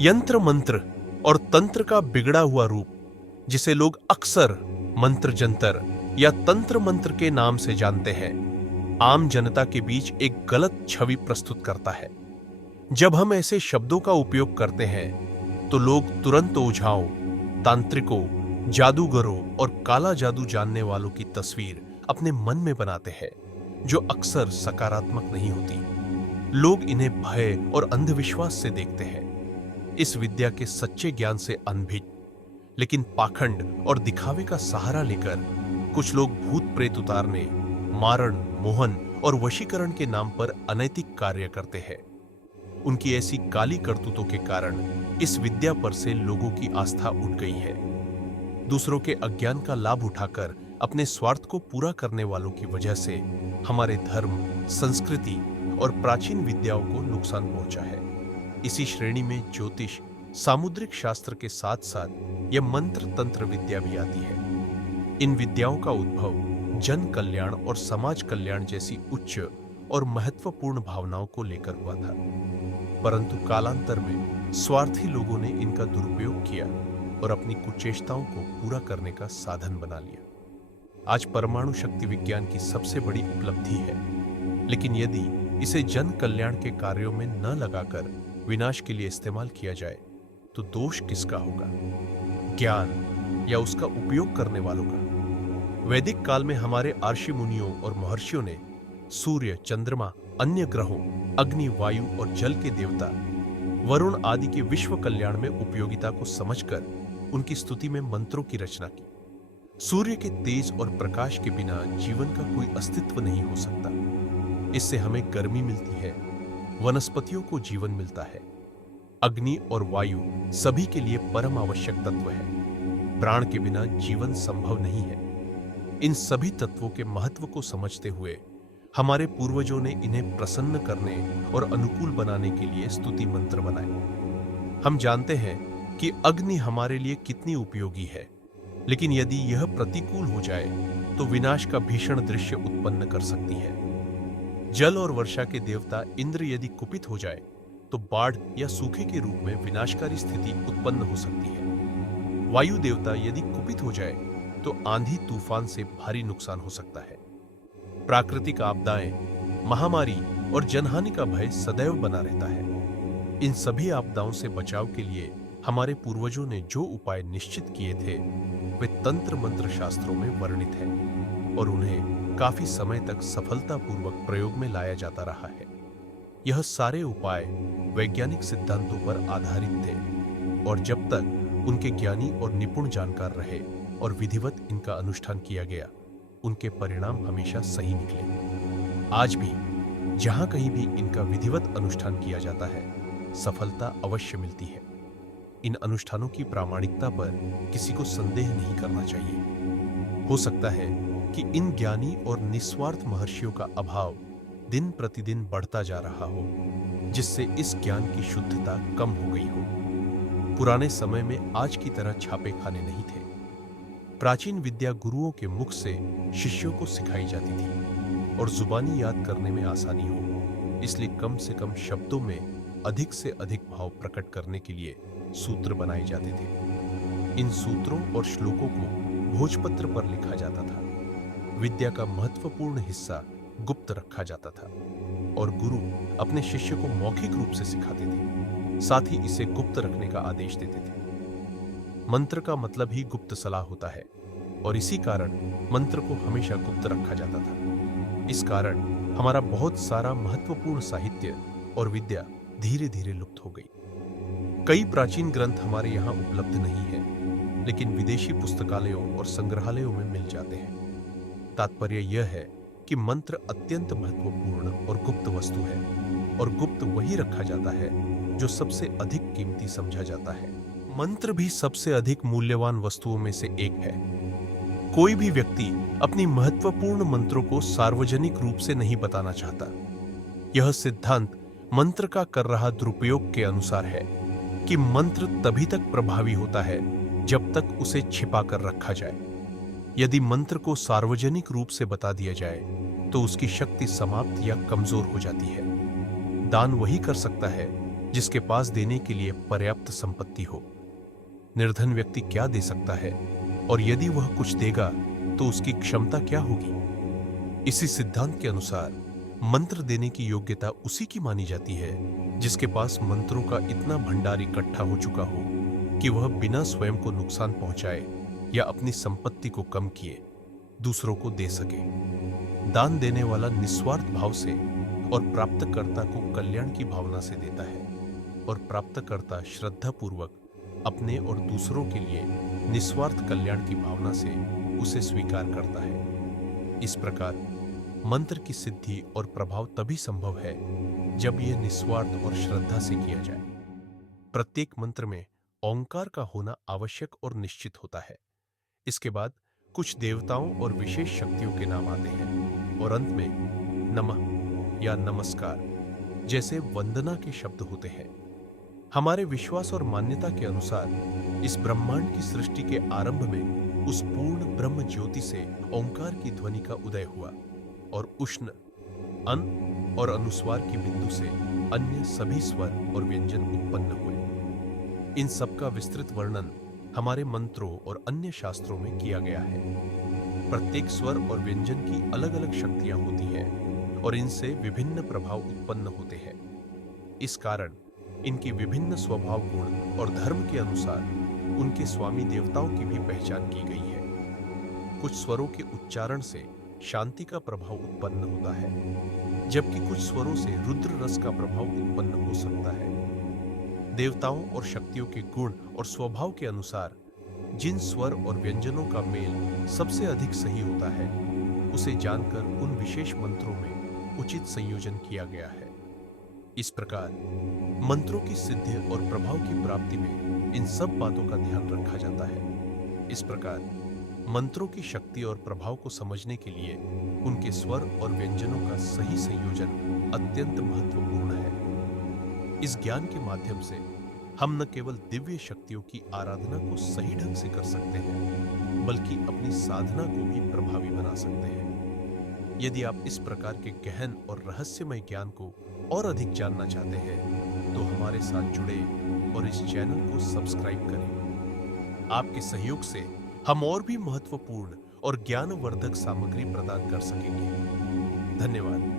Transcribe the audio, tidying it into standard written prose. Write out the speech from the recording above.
यंत्र मंत्र और तंत्र का बिगड़ा हुआ रूप, जिसे लोग अक्सर मंत्र जंतर या तंत्र मंत्र के नाम से जानते हैं, आम जनता के बीच एक गलत छवि प्रस्तुत करता है। जब हम ऐसे शब्दों का उपयोग करते हैं तो लोग तुरंत ओझाओं, तांत्रिकों, जादूगरों और काला जादू जानने वालों की तस्वीर अपने मन में बनाते हैं, जो अक्सर सकारात्मक नहीं होती। लोग इन्हें भय और अंधविश्वास से देखते हैं, इस विद्या के सच्चे ज्ञान से अनभिज्ञ। लेकिन पाखंड और दिखावे का सहारा लेकर कुछ लोग भूत प्रेत उतारने, मारण, मोहन और वशीकरण के नाम पर अनैतिक कार्य करते हैं। उनकी ऐसी काली करतूतों के कारण इस विद्या पर से लोगों की आस्था उठ गई है। दूसरों के अज्ञान का लाभ उठाकर अपने स्वार्थ को पूरा करने वालों की वजह से हमारे धर्म, संस्कृति और प्राचीन विद्याओं को नुकसान पहुंचा है। इसी श्रेणी में ज्योतिष, सामुद्रिक शास्त्र के साथ साथ यह मंत्र तंत्र विद्या भी आती है। इन विद्याओं का उद्भव जन कल्याण और समाज कल्याण जैसी उच्च और महत्वपूर्ण भावनाओं को लेकर हुआ था, परंतु कालांतर में स्वार्थी लोगों ने इनका दुरुपयोग किया और अपनी कुचेष्टाओं को पूरा करने का साधन बना लिया। आज परमाणु शक्ति विज्ञान की सबसे बड़ी उपलब्धि है, लेकिन यदि इसे जन कल्याण के कार्यों में न लगाकर विनाश के लिए इस्तेमाल किया जाए तो दोष किसका होगा? ज्ञान या उसका उपयोग करने वालों का? वैदिक काल में हमारे ऋषि मुनियों और महर्षियों ने सूर्य, चंद्रमा, अन्य ग्रहों, अग्नि, वायु और जल के देवता, वरुण आदि के विश्व कल्याण में उपयोगिता को समझकर उनकी स्तुति में मंत्रों की रचना की। सूर्य के तेज और प्रकाश के बिना जीवन का कोई अस्तित्व नहीं हो सकता। इससे हमें गर्मी मिलती है, वनस्पतियों को जीवन मिलता है। अग्नि और वायु सभी के लिए परम आवश्यक तत्व है। प्राण के बिना जीवन संभव नहीं है। इन सभी तत्वों के महत्व को समझते हुए हमारे पूर्वजों ने इन्हें प्रसन्न करने और अनुकूल बनाने के लिए स्तुति मंत्र बनाए। हम जानते हैं कि अग्नि हमारे लिए कितनी उपयोगी है, लेकिन यदि यह प्रतिकूल हो जाए तो विनाश का भीषण दृश्य उत्पन्न कर सकती है। जल और वर्षा के देवता इंद्र यदि कुपित हो जाए तो बाढ़ या सूखे के रूप में विनाशकारी स्थिति उत्पन्न हो सकती है। वायु देवता यदि कुपित हो जाए तो आंधी तूफान से भारी नुकसान हो सकता है। प्राकृतिक आपदाएं, महामारी और जनहानि का भय सदैव बना रहता है। इन सभी आपदाओं से बचाव के लिए हमारे पूर्वजों ने जो उपाय निश्चित किए थे वे तंत्र मंत्र शास्त्रों में वर्णित हैं और उन्हें काफी समय तक सफलतापूर्वक प्रयोग में लाया जाता रहा है। यह सारे उपाय वैज्ञानिक सिद्धांतों पर आधारित थे और जब तक उनके ज्ञानी और निपुण जानकार रहे और विधिवत इनका अनुष्ठान किया गया, उनके परिणाम हमेशा सही निकले। आज भी जहां कहीं भी इनका विधिवत अनुष्ठान किया जाता है, सफलता अवश्य मिलती है। इन अनुष्ठानों की प्रामाणिकता पर किसी को संदेह नहीं करना चाहिए। हो सकता है कि इन ज्ञानी और निस्वार्थ महर्षियों का अभाव दिन प्रतिदिन बढ़ता जा रहा हो, जिससे इस ज्ञान की शुद्धता कम हो गई हो। पुराने समय में आज की तरह छापे खाने नहीं थे। प्राचीन विद्या गुरुओं के मुख से शिष्यों को सिखाई जाती थी और जुबानी याद करने में आसानी हो, इसलिए कम से कम शब्दों में अधिक से अधिक भाव प्रकट करने के लिए सूत्र बनाए जाते थे। इन सूत्रों और श्लोकों को भोजपत्र पर लिखा जाता था। विद्या का महत्वपूर्ण हिस्सा गुप्त रखा जाता था और गुरु अपने शिष्य को मौखिक रूप से सिखाते थे, साथ ही इसे गुप्त रखने का आदेश देते थे। मंत्र का मतलब ही गुप्त सलाह होता है और इसी कारण मंत्र को हमेशा गुप्त रखा जाता था। इस कारण हमारा बहुत सारा महत्वपूर्ण साहित्य और विद्या धीरे धीरे लुप्त हो गई। कई प्राचीन ग्रंथ हमारे यहाँ उपलब्ध नहीं है, लेकिन विदेशी पुस्तकालयों और संग्रहालयों में मिल जाते हैं। तात्पर्य यह है कि मंत्र अत्यंत महत्वपूर्ण और गुप्त वस्तु है और गुप्त वही रखा जाता है जो सबसे अधिक कीमती समझा जाता है। मंत्र भी सबसे अधिक मूल्यवान वस्तुओं में से एक है। कोई भी व्यक्ति अपनी महत्वपूर्ण मंत्रों को सार्वजनिक रूप से नहीं बताना चाहता। यह सिद्धांत मंत्र का कर रहा दुरुपयोग के अनुसार है कि मंत्र तभी तक प्रभावी होता है जब तक उसे छिपा कर रखा जाए। यदि मंत्र को सार्वजनिक रूप से बता दिया जाए तो उसकी शक्ति समाप्त या कमजोर हो जाती है। दान वही कर सकता है जिसके पास देने के लिए पर्याप्त संपत्ति हो। निर्धन व्यक्ति क्या दे सकता है, और यदि वह कुछ देगा तो उसकी क्षमता क्या होगी। इसी सिद्धांत के अनुसार मंत्र देने की योग्यता उसी की मानी जाती है जिसके पास मंत्रों का इतना भंडार इकट्ठा हो चुका हो कि वह बिना स्वयं को नुकसान पहुंचाए या अपनी संपत्ति को कम किए दूसरों को दे सके। दान देने वाला निस्वार्थ भाव से और प्राप्तकर्ता को कल्याण की भावना से देता है, और प्राप्तकर्ता श्रद्धापूर्वक अपने और दूसरों के लिए निस्वार्थ कल्याण की भावना से उसे स्वीकार करता है। इस प्रकार मंत्र की सिद्धि और प्रभाव तभी संभव है जब यह निस्वार्थ और श्रद्धा से किया जाए। प्रत्येक मंत्र में ओंकार का होना आवश्यक और निश्चित होता है। इसके बाद कुछ देवताओं और विशेष शक्तियों के नाम आते हैं, और अंत में नमः या नमस्कार जैसे वंदना के शब्द होते हैं। हमारे विश्वास और मान्यता के अनुसार इस ब्रह्मांड की सृष्टि के आरंभ में उस पूर्ण ब्रह्म ज्योति से ओंकार की ध्वनि का उदय हुआ, और उष्ण, अन और अनुस्वार की बिंदु से अन्य सभी स्वर और व्यंजन उत्पन्न हुए। इन सब का विस्तृत वर्णन हमारे मंत्रों और अन्य शास्त्रों में किया गया है। प्रत्येक स्वर और व्यंजन की अलग अलग शक्तियां होती हैं, और इनसे विभिन्न प्रभाव उत्पन्न होते हैं। इस कारण इनके विभिन्न स्वभाव, गुण और धर्म के अनुसार उनके स्वामी देवताओं की भी पहचान की गई है। कुछ स्वरों के उच्चारण से शांति का प्रभाव उत्पन्न होता है, जबकि कुछ स्वरों से रुद्र रस का प्रभाव उत्पन्न हो सकता है। देवताओं और शक्तियों के गुण और स्वभाव के अनुसार जिन स्वर और व्यंजनों का मेल सबसे अधिक सही होता है, उसे जानकर उन विशेष मंत्रों में उचित संयोजन किया गया है। इस प्रकार मंत्रों की सिद्धि और प्रभाव की प्राप्ति में इन सब बातों का ध्यान रखा जाता है। इस प्रकार मंत्रों की शक्ति और प्रभाव को समझने के लिए उनके स्वर और व्यंजनों का सही संयोजन अत्यंत महत्वपूर्ण है। इस ज्ञान के माध्यम से हम न केवल दिव्य शक्तियों की आराधना को सही ढंग से कर सकते हैं, बल्कि अपनी साधना को भी प्रभावी बना सकते हैं। यदि आप इस प्रकार के गहन और रहस्यमय ज्ञान को और अधिक जानना चाहते हैं, तो हमारे साथ जुड़े और इस चैनल को सब्सक्राइब करें। आपके सहयोग से हम और भी महत्वपूर्ण और ज्ञानवर्धक सामग्री प्रदान कर सकेंगे। धन्यवाद।